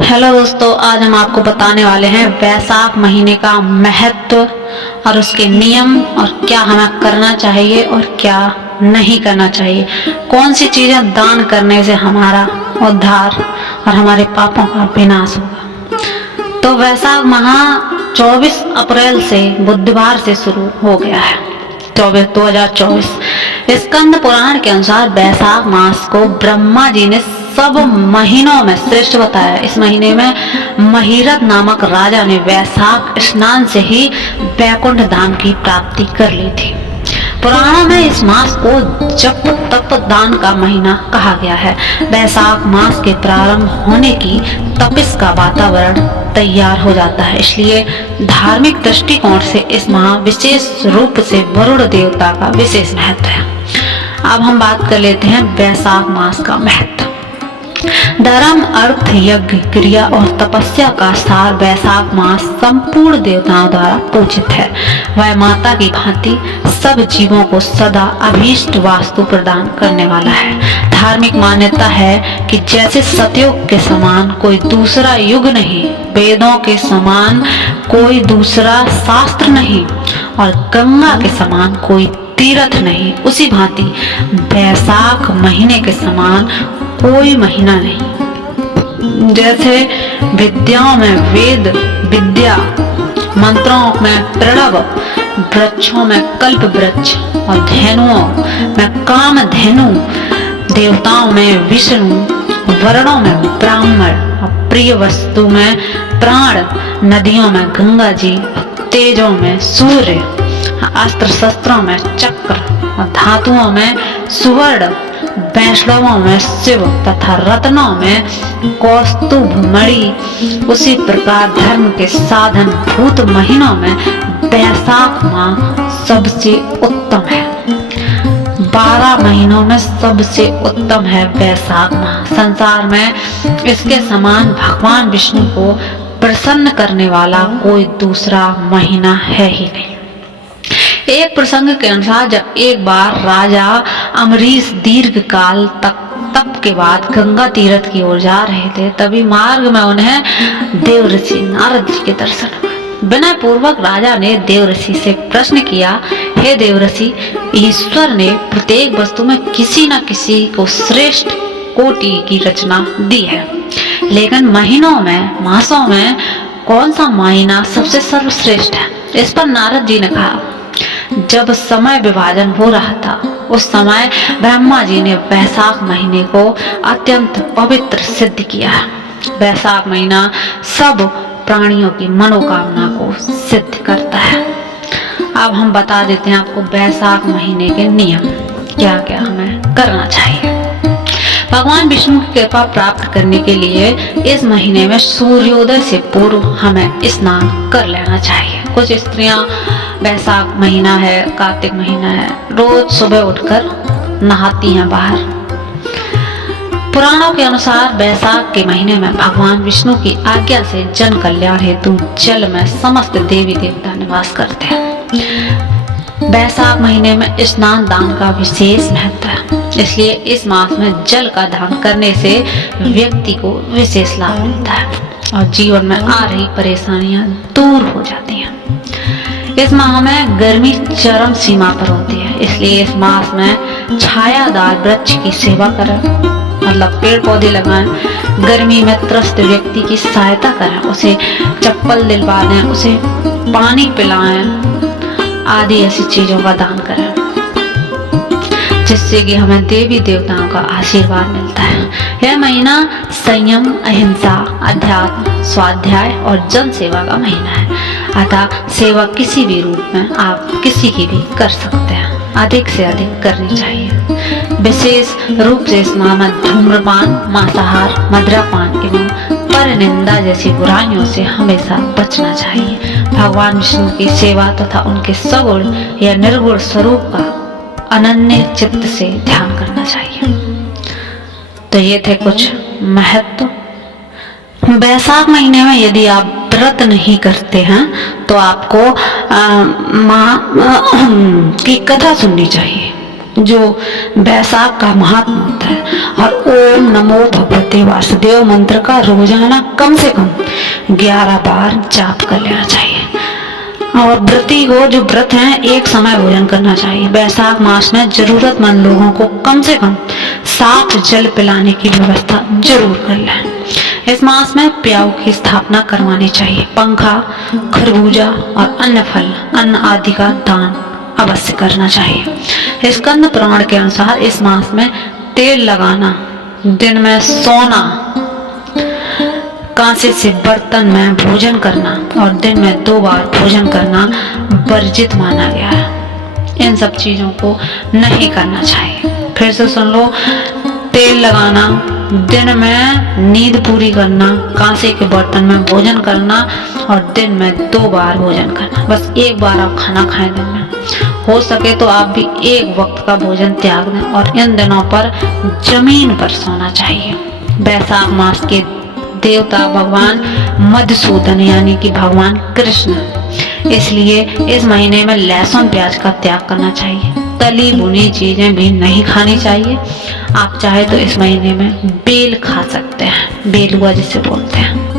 Hello दोस्तों, आज हम आपको बताने वाले हैं वैशाख महीने का महत्व और उसके नियम और क्या हमें करना चाहिए और क्या नहीं करना चाहिए। कौन सी चीजें दान करने से हमारा उद्धार और हमारे पापों का विनाश होगा। तो वैशाख माह 24 अप्रैल से बुधवार से शुरू हो गया है। 2024 स्कंद पुराण के अनुसार वैशाख मास को ब्रह्मा जी ने सब महीनों में श्रेष्ठ बताया। इस महीने में महिरथ नामक राजा ने वैशाख स्नान से ही वैकुंठ धाम की प्राप्ति कर ली थी। पुराणों में इस मास को जप तप दान का महीना कहा गया है। वैशाख मास के प्रारंभ होने की तपिश का वातावरण तैयार हो जाता है, इसलिए धार्मिक दृष्टिकोण से इस माह विशेष रूप से वरुण देवता का विशेष महत्व है। अब हम बात कर लेते हैं वैशाख मास का महत्व। धर्म, अर्थ, यज्ञ, क्रिया और तपस्या का सार वैशाख मास संपूर्ण देवताओं द्वारा पूजित है। वह माता की भांति सब जीवों को सदा अभीष्ट वास्तु प्रदान करने वाला है। धार्मिक मान्यता है कि जैसे सतयुग के समान कोई दूसरा युग नहीं, वेदों के समान कोई दूसरा शास्त्र नहीं और गंगा के समान कोई तीर्थ नहीं, उसी भांति वैशाख महीने के समान कोई महीना नहीं। जैसे विद्याओं में वेद विद्या, मंत्रों में प्रणव, वृक्षों में कल्प वृक्ष और धेनुओं में काम धेनु, देवताओं में विष्णु, वर्णों में ब्राह्मण और प्रिय वस्तु में प्राण, नदियों में गंगा जी, तेजों में सूर्य, अस्त्र शस्त्रों में चक्र और धातुओं में सुवर्ण, वैष्णवों में शिव तथा रत्नों में कौस्तुभ मणि, उसी प्रकार धर्म के साधन भूत महीनों में वैशाख माह सबसे उत्तम है। 12 महीनों में सबसे उत्तम है वैशाख माह। संसार में इसके समान भगवान विष्णु को प्रसन्न करने वाला कोई दूसरा महीना है ही नहीं। एक प्रसंग के अनुसार जब एक बार राजा अमरीश दीर्घ काल तक तप के बाद गंगा तीर्थ की ओर जा रहे थे, तभी मार्ग में उन्हें देव ऋषि नारद जी के दर्शन हुए। विनय पूर्वक राजा ने देव ऋषि से प्रश्न किया, हे देव ऋषि, ईश्वर ने प्रत्येक वस्तु में किसी न किसी को श्रेष्ठ कोटि की रचना दी है, लेकिन महीनों में मासों में कौन सा महीना सबसे सर्वश्रेष्ठ है। इस पर नारद जी ने कहा, जब समय विभाजन हो रहा था उस समय ब्रह्मा जी ने वैशाख महीने को अत्यंत पवित्र सिद्ध किया। वैशाख महीना सब प्राणियों की मनोकामना को सिद्ध करता है। अब हम बता देते हैं आपको वैशाख महीने के नियम, क्या क्या हमें करना चाहिए। भगवान विष्णु की कृपा प्राप्त करने के लिए इस महीने में सूर्योदय से पूर्व हमें स्नान कर लेना चाहिए। कुछ स्त्रियां वैशाख महीना है, कार्तिक महीना है, रोज सुबह उठकर नहाती हैं बाहर। पुराणों के अनुसार वैशाख के महीने में भगवान विष्णु की आज्ञा से जन कल्याण हेतु जल में समस्त देवी देवता निवास करते हैं। वैशाख महीने में स्नान दान का विशेष महत्व है, इसलिए इस मास में जल का दान करने से व्यक्ति को विशेष लाभ मिलता है और जीवन में आ रही परेशानियां दूर हो जाती हैं। इस माह में गर्मी चरम सीमा पर होती है, इसलिए इस मास में छायादार वृक्ष की सेवा करें, मतलब पेड़ पौधे लगाएं, गर्मी में त्रस्त व्यक्ति की सहायता करें, उसे चप्पल दिलवा दें, उसे पानी पिलाएं आदि ऐसी चीजों का दान करें, जिससे कि हमें देवी देवताओं का आशीर्वाद मिलता है। यह महीना संयम, अहिंसा, अध्यात्म, स्वाध्याय और जन सेवा का महीना है, अतः सेवा किसी भी रूप में आप किसी की भी कर सकते हैं, अधिक से अधिक करनी चाहिए। विशेष रूप से इस माह में धूम्रपान, मांसाहार, मदिरापान एवं परनिंदा जैसी बुराइयों से हमेशा बचना चाहिए। भगवान विष्णु की सेवा तथा उनके सगुण या निर्गुण स्वरूप का अनन्य चित्त से ध्यान करना चाहिए। तो ये थे कुछ महत्व। वैशाख महीने में यदि आप व्रत नहीं करते हैं तो आपको माँ की कथा सुननी चाहिए। जो बैसाख का महात्मा होता है। और ओम नमो भगवते वासुदेव मंत्र का रोजाना कम से कम 11 बार जाप कर लेना चाहिए। और व्रती को, जो व्रत हैं, एक समय भोजन करना चाहिए। बैसाख मास में जरूरतमंद लोगों को कम से कम 7 जल पिलाने की व्यवस्था जरूर कर लें। इस मास में प्याऊ की स्थापना करवानी चाहिए। पंखा, खरबूजा और अन्य फल, अन्न आदि का दान अवश्य करना चाहिए। स्कंद पुराण के अनुसार इस मास में तेल लगाना, दिन में सोना, कांसे से बर्तन में भोजन करना और दिन में 2 बार भोजन करना वर्जित माना गया है। इन सब चीजों को नहीं करना चाहिए। फिर से सुन लो, तेल लगाना, दिन में नींद पूरी करना, कांसे के बर्तन में भोजन करना और दिन में 2 बार भोजन करना। बस 1 बार आप खाना खाएं दिन में। हो सके तो आप भी 1 वक्त का भोजन त्याग दें और इन दिनों पर जमीन पर सोना चाहिए। बैसाख मास के देवता भगवान मधुसूदन यानी कि भगवान कृष्ण, इसलिए इस महीने में लहसुन प्याज का त्याग करना चाहिए। तली भुनी चीजें भी नहीं खानी चाहिए। आप चाहे तो इस महीने में बेल खा सकते हैं, बेलुआ जिसे बोलते हैं।